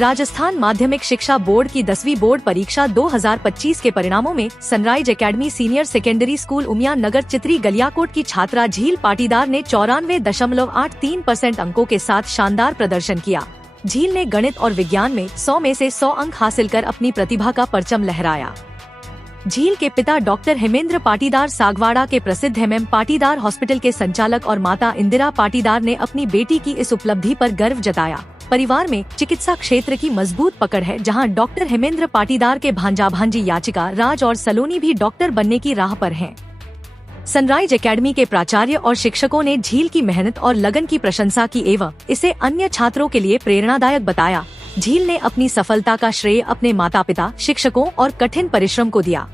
राजस्थान माध्यमिक शिक्षा बोर्ड की 10वीं बोर्ड परीक्षा 2025 के परिणामों में Sunrise Academy Senior Secondary School Umiya Nagar Chitri Galiyakot की छात्रा झील पाटीदार ने 94.83% अंकों के साथ शानदार प्रदर्शन किया। झील ने गणित और विज्ञान में 100 में से 100 अंक हासिल कर अपनी प्रतिभा का परचम लहराया। झील के पिता डॉक्टर हेमेंद्र पाटीदार सागवाड़ा के प्रसिद्ध MM पाटीदार हॉस्पिटल के संचालक और माता इंदिरा पाटीदार ने अपनी बेटी की इस उपलब्धि पर गर्व जताया। परिवार में चिकित्सा क्षेत्र की मजबूत पकड़ है, जहां डॉक्टर हेमेंद्र पाटीदार के भांजा भांजी याचिका राज और सलोनी भी डॉक्टर बनने की राह पर हैं। सनराइज एकेडमी के प्राचार्य और शिक्षकों ने झील की मेहनत और लगन की प्रशंसा की एवं इसे अन्य छात्रों के लिए प्रेरणादायक बताया। झील ने अपनी सफलता का श्रेय अपने माता पिता, शिक्षकों और कठिन परिश्रम को दिया।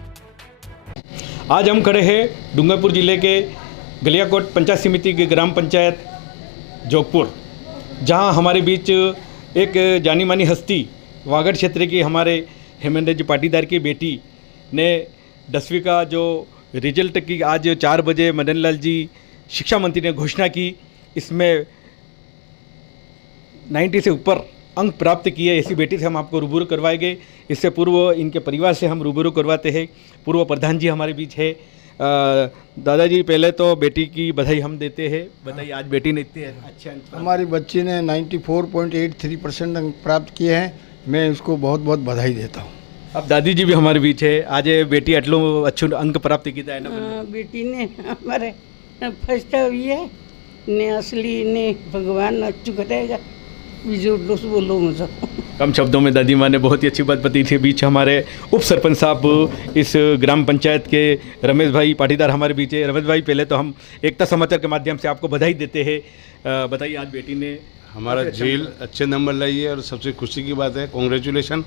आज हम खड़े हैं डूंगरपुर जिले के गलियाकोट पंचायत समिति के ग्राम पंचायत जोगपुर, जहां हमारे बीच एक जानी मानी हस्ती वागड़ क्षेत्र की हमारे हेमेंद्र जी पाटीदार की बेटी ने 10वीं का जो रिजल्ट की आज 4 बजे मदन लाल जी शिक्षा मंत्री ने घोषणा की। इसमें 90 से ऊपर अंक प्राप्त किए। ऐसी बेटी से हम आपको रूबरू करवाएंगे। इससे पूर्व इनके परिवार से हम रूबरू करवाते हैं। पूर्व प्रधान जी हमारे बीच है। दादाजी, पहले तो बेटी की बधाई हम देते हैं। बताइए, आज बेटी ने इतने अच्छे अंक, हमारी बच्ची ने 94.83% अंक प्राप्त किए हैं। मैं उसको बहुत बहुत बधाई देता हूँ। अब दादी जी भी हमारे बीच है। आज बेटी आटलो अच्छे अंक प्राप्त किया है। बेटी ने हमारे फर्स्ट हुई है ने असली ने भगवान अच्छू करेगा। बोलो मुझे कम शब्दों में दादी माँ ने बहुत ही अच्छी बात बताई थी। बीच हमारे उप सरपंच साहब इस ग्राम पंचायत के रमेश भाई पाटीदार हमारे बीच है। रमेश भाई, पहले तो हम एकता समाचार के माध्यम से आपको बधाई देते हैं। बताइए, आज बेटी ने हमारा झील अच्छे नंबर लाई है और सबसे खुशी की बात है, कॉन्ग्रेचुलेशन।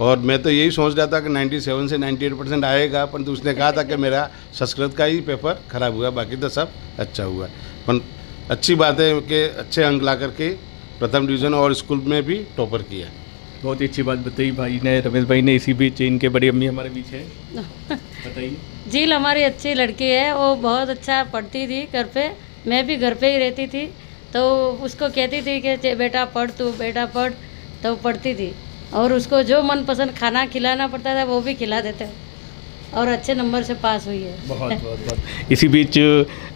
और मैं तो यही सोच रहा था कि 97 से 98% आएगा, परंतु उसने कहा था कि मेरा संस्कृत का ही पेपर खराब हुआ, बाकी तो सब अच्छा हुआ। पर अच्छी बात है कि अच्छे अंक ला करके प्रथम डिवीज़न और स्कूल में भी टॉपर किया। बहुत ही अच्छी बात बताई भाई ने, रमेश भाई ने। इसी बीच इनके बड़ी अम्मी हमारे बीच है। बताइए। झील हमारी अच्छी लड़की है। वो बहुत अच्छा पढ़ती थी घर पे। मैं भी घर पे ही रहती थी, तो उसको कहती थी कि बेटा पढ़, तू बेटा पढ़, तो पढ़ती थी। और उसको जो मनपसंद खाना खिलाना पड़ता था वो भी खिला देते और अच्छे नंबर से पास हुई है। बहुत बहुत बहुत। इसी बीच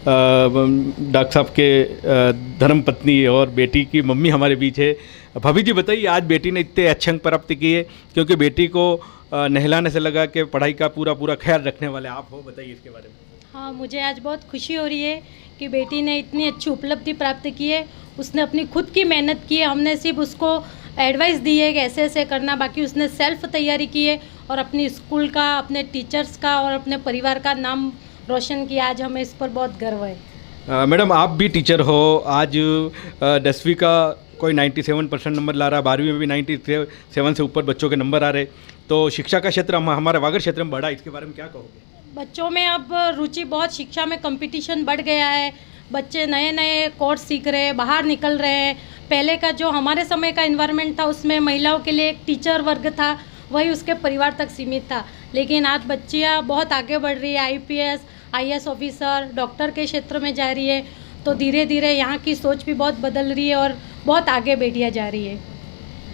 डॉक्टर साहब के धर्मपत्नी और बेटी की मम्मी हमारे बीच है। भाभी जी, बताइए, आज बेटी ने इतने अच्छे अंक प्राप्त किए, क्योंकि बेटी को नहलाने से लगा कि पढ़ाई का पूरा ख्याल रखने वाले आप हो। बताइए इसके बारे में। हाँ, मुझे आज बहुत खुशी हो रही है कि बेटी ने इतनी अच्छी उपलब्धि प्राप्त की है। उसने अपनी खुद की मेहनत की है। हमने सिर्फ उसको एडवाइस दी है कि ऐसे ऐसे करना, बाकी उसने सेल्फ तैयारी की है और अपनी स्कूल का, अपने टीचर्स का और अपने परिवार का नाम रोशन किया। आज हमें इस पर बहुत गर्व है। मैडम, आप भी टीचर हो। आज 10वीं का कोई 97% नंबर ला रहा है, 12वीं में भी 97 से ऊपर बच्चों के नंबर आ रहे। तो शिक्षा का क्षेत्र हमारे वागड़ क्षेत्र में बढ़ा, इसके बारे में क्या कहोगे? बच्चों में अब रुचि बहुत, शिक्षा में कंपटीशन बढ़ गया है। बच्चे नए नए कोर्स सीख रहे हैं, बाहर निकल रहे हैं। पहले का जो हमारे समय का इन्वायरमेंट था, उसमें महिलाओं के लिए एक टीचर वर्ग था, वही उसके परिवार तक सीमित था। लेकिन आज बच्चियाँ बहुत आगे बढ़ रही है। IPS, IAS ऑफिसर, डॉक्टर के क्षेत्र में जा रही है। तो धीरे धीरे यहाँ की सोच भी बहुत बदल रही है और बहुत आगे बेटियाँ जा रही है।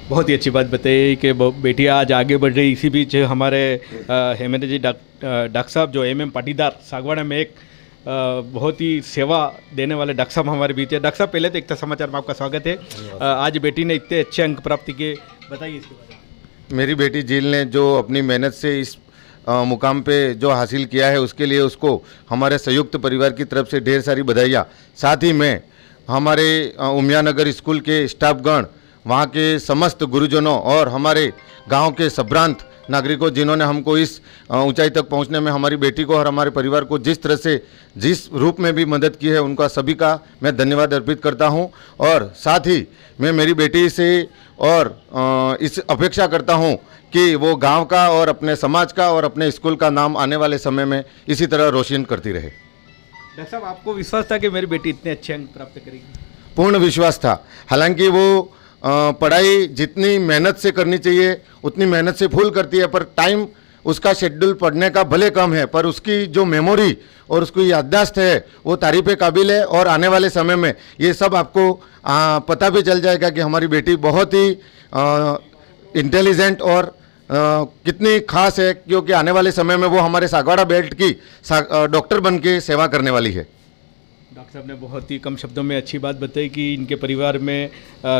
बहुत ही अच्छी बात बताई कि बेटियाँ आज आगे बढ़ रही। इसी बीच हमारे हेमेंद्र जी डॉक्टर साहब जो MM पाटीदार सागवाड़ा में एक बहुत ही सेवा देने वाले डॉक्टर साहब हमारे बीच है। डॉक्टर साहब, पहले तो एकता समाचार में आपका स्वागत है। आज बेटी ने इतने अच्छे अंक प्राप्त किए, बताइए इसके बारे में। मेरी बेटी झील ने जो अपनी मेहनत से इस मुकाम पे जो हासिल किया है, उसके लिए उसको हमारे संयुक्त परिवार की तरफ से ढेर सारी बधाइयाँ। साथ ही मैं हमारे उमिया नगर स्कूल के स्टाफगण, वहाँ के समस्त गुरुजनों और हमारे गांव के संभ्रांत नागरिकों, जिन्होंने हमको इस ऊंचाई तक पहुंचने में हमारी बेटी को और हमारे परिवार को जिस तरह से, जिस रूप में भी मदद की है, उनका सभी का मैं धन्यवाद अर्पित करता हूं। और साथ ही मैं मेरी बेटी से और इस अपेक्षा करता हूं कि वो गांव का और अपने समाज का और अपने स्कूल का नाम आने वाले समय में इसी तरह रोशन करती रहे। डॉक्टर साहब, आपको विश्वास था कि मेरी बेटी इतने अच्छे अंक प्राप्त करेगी? पूर्ण विश्वास था। हालांकि वो पढ़ाई जितनी मेहनत से करनी चाहिए उतनी मेहनत से फुल करती है, पर टाइम उसका शेड्यूल पढ़ने का भले कम है, पर उसकी जो मेमोरी और उसकी याददाश्त है वो तारीफ़ काबिल है। और आने वाले समय में ये सब आपको पता भी चल जाएगा कि हमारी बेटी बहुत ही इंटेलिजेंट और कितनी खास है, क्योंकि आने वाले समय में वो हमारे सागवाड़ा बेल्ट की डॉक्टर बन के सेवा करने वाली है। डॉक्टर साहब ने बहुत ही कम शब्दों में अच्छी बात बताई कि इनके परिवार में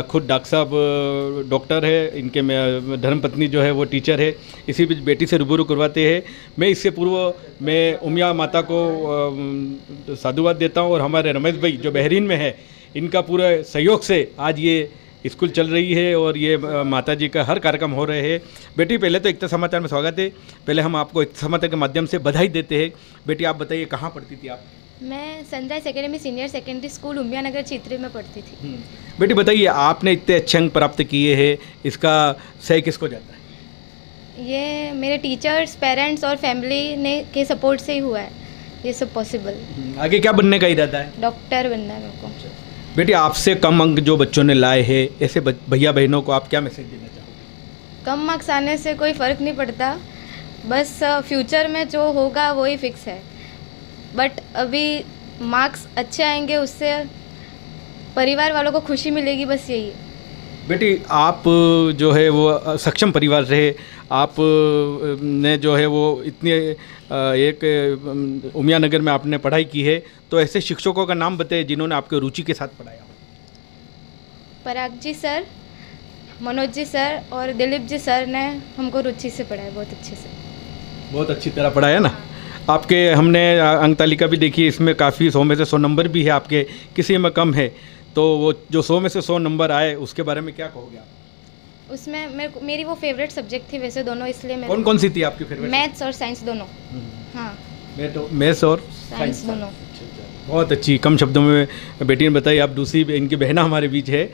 खुद डॉक्टर साहब डॉक्टर है, इनके धर्मपत्नी जो है वो टीचर है। इसी बीच बेटी से रूबरू करवाते हैं। मैं इससे पूर्व मैं उमिया माता को साधुवाद देता हूँ और हमारे रमेश भाई जो बहरीन में है, इनका पूरे सहयोग से आज ये स्कूल चल रही है और ये माता जी का हर कार्यक्रम हो रहे हैं। बेटी पहले तो एकता समाचार में स्वागत है। पहले हम आपको एकता समाचार के माध्यम से बधाई देते हैं। बेटी आप बताइए कहाँ पढ़ती थी आप? मैं Sunrise Academy Senior Secondary School Umiya Nagar Chitri में पढ़ती थी। बेटी बताइए आपने इतने अच्छे अंक प्राप्त किए हैं, इसका श्रेय किसको जाता है? ये मेरे टीचर्स, पेरेंट्स और फैमिली ने के सपोर्ट से ही हुआ है ये सब पॉसिबल। आगे क्या बनने का इरादा है? डॉक्टर बनना है मेरे को। बेटी आपसे कम अंक जो बच्चों ने लाए हैं, ऐसे भैया बहनों को आप क्या मैसेज देना चाहोगे? कम मार्क्स आने से कोई फ़र्क नहीं पड़ता, बस फ्यूचर में जो होगा वही फिक्स है। बट अभी मार्क्स अच्छे आएंगे, उससे परिवार वालों को खुशी मिलेगी, बस यही है। बेटी आप जो है वो सक्षम परिवार रहे, आप ने जो है वो इतने एक उमिया नगर में आपने पढ़ाई की है, तो ऐसे शिक्षकों का नाम बताइए जिन्होंने आपके रुचि के साथ पढ़ाया। पराग जी सर, मनोज जी सर और दिलीप जी सर ने हमको रुचि से पढ़ाया, बहुत अच्छे से, बहुत अच्छी तरह पढ़ाया ना। आपके हमने अंक तालिका भी देखी, इसमें काफ़ी 100 में से 100 नंबर भी है आपके, किसी में कम है, तो वो जो 100 में से 100 नंबर आए उसके बारे में क्या कहोगे आप? उसमें मेरी वो फेवरेट सब्जेक्ट थी वैसे दोनों, इसलिए कौन कौन सी थी आपकी फेवरेट? मैथ्स और साइंस दोनों। हाँ, मैथ्स और साइंस दोनों। बहुत अच्छी कम शब्दों में बेटी ने बताई। आप दूसरी इनकी बहना हमारे बीच है,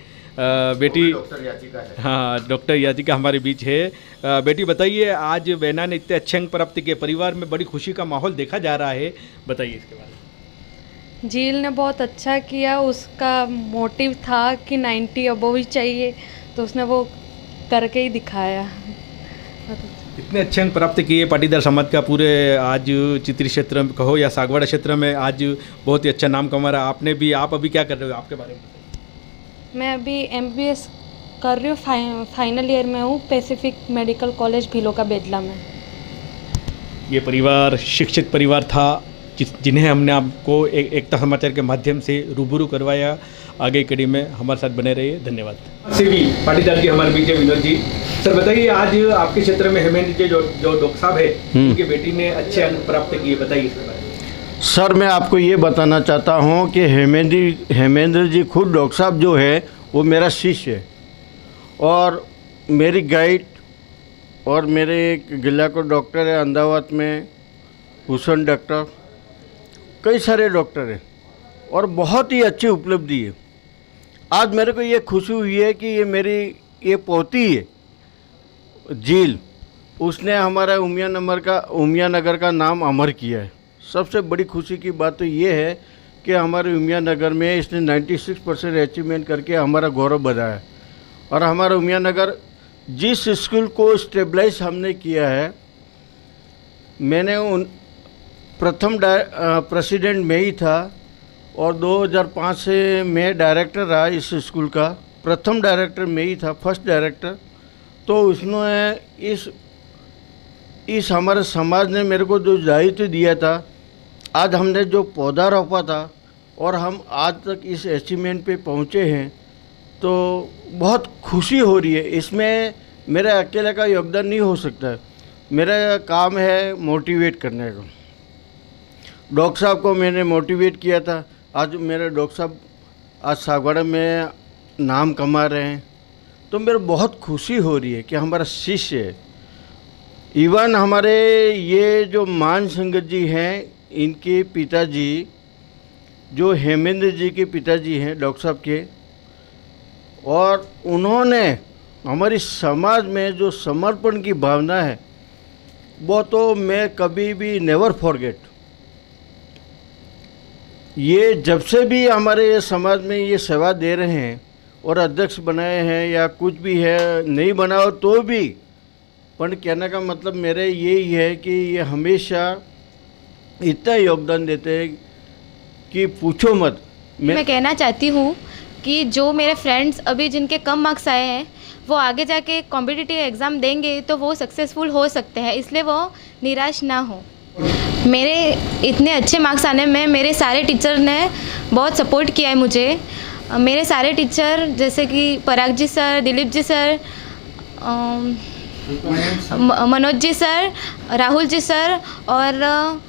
बेटी डॉक्टर याचिका है। हाँ, डॉक्टर याचिका हमारे बीच है। बेटी बताइए, आज बहना ने इतने अच्छे अंक प्राप्त किए, परिवार में बड़ी खुशी का माहौल देखा जा रहा है, बताइए इसके बारे में। झील ने बहुत अच्छा किया, उसका मोटिव था कि 90 अबव ही चाहिए, तो उसने वो करके ही दिखाया। इतने अच्छे अंक प्राप्त किए, पाटीदार समाज का पूरे आज चित्री क्षेत्र में कहो या सागवाड़ा क्षेत्र में आज बहुत ही अच्छा नाम कमा रहा। आपने भी, आप अभी क्या कर रहे हो, आपके बारे में? मैं अभी MBS कर रही हूँ, फाइनल ईयर में हूँ, पैसिफिक मेडिकल कॉलेज भीलोका बेदला में। ये परिवार शिक्षित परिवार था जिन्हें हमने आपको एकता समाचार के माध्यम से रूबरू करवाया। आगे कड़ी में हमारे साथ बने रहिए, धन्यवाद। से भी पाटीदार जी हमारे बीच है, विनोद जी। सर बताइए, आज आपके क्षेत्र में हेमेंद्र जी जो डॉक्टर साहब है, उनकी बेटी ने अच्छे अंक प्राप्त किए, बताइए इसके बारे में। सर मैं आपको ये बताना चाहता हूँ कि हेमेंद्र जी खुद डॉक्टर साहब जो है वो मेरा शिष्य है और मेरी गाइड, और मेरे एक गिला को डॉक्टर है अहमदाबाद में, हुसैन डॉक्टर, कई सारे डॉक्टर हैं और बहुत ही अच्छी उपलब्धि है। आज मेरे को ये खुशी हुई है कि ये मेरी ये पोती है झील, उसने हमारा उमिया नगर का नाम अमर किया है। सबसे बड़ी खुशी की बात तो ये है कि हमारे उमिया नगर में इसने 96% अचीवमेंट करके हमारा गौरव बढ़ाया है। और हमारा उमिया नगर जिस स्कूल को स्टेबलाइज हमने किया है, मैंने प्रथम प्रेसिडेंट में ही था और 2005 से मैं डायरेक्टर रहा इस स्कूल का। प्रथम डायरेक्टर में ही था, फर्स्ट डायरेक्टर। तो उसने इस हमारे समाज ने मेरे को जो दायित्व दिया था, आज हमने जो पौधा रोपा था और हम आज तक इस अचीवमेंट पे पहुँचे हैं, तो बहुत खुशी हो रही है। इसमें मेरा अकेले का योगदान नहीं हो सकता है, मेरा काम है मोटिवेट करने का। डॉक्टर साहब को मैंने मोटिवेट किया था, आज मेरे डॉक्टर साहब आज सागवाड़ा में नाम कमा रहे हैं, तो मेरे बहुत खुशी हो रही है कि हमारा शिष्य है। इवन हमारे ये जो मान संगत जी हैं, इनके पिताजी जो हेमेंद्र जी के पिताजी हैं डॉक्टर साहब के, और उन्होंने हमारी समाज में जो समर्पण की भावना है वो तो मैं कभी भी नेवर फॉरगेट। ये जब से भी हमारे समाज में ये सेवा दे रहे हैं और अध्यक्ष बनाए हैं या कुछ भी है, नहीं बनाओ तो भी, पर कहने का मतलब मेरे यही है कि ये हमेशा इतना योगदान देते हैं कि पूछो मत। मैं कहना चाहती हूँ कि जो मेरे फ्रेंड्स अभी जिनके कम मार्क्स आए हैं वो आगे जाके कॉम्पिटिटिव एग्ज़ाम देंगे तो वो सक्सेसफुल हो सकते हैं, इसलिए वो निराश ना हो। मेरे इतने अच्छे मार्क्स आने में मेरे सारे टीचर ने बहुत सपोर्ट किया है मुझे। मेरे सारे टीचर जैसे कि पराग जी sir, Dilip ji sir, Manoj ji sir, Rahul ji sir और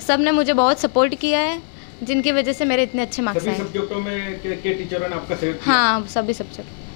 सब ने मुझे बहुत सपोर्ट किया है, जिनकी वजह से मेरे इतने अच्छे मार्क्स आए। सभी सब्जेक्टों में के टीचरों ने आपका सहयोग किया? हाँ, सभी सब्जेक्ट।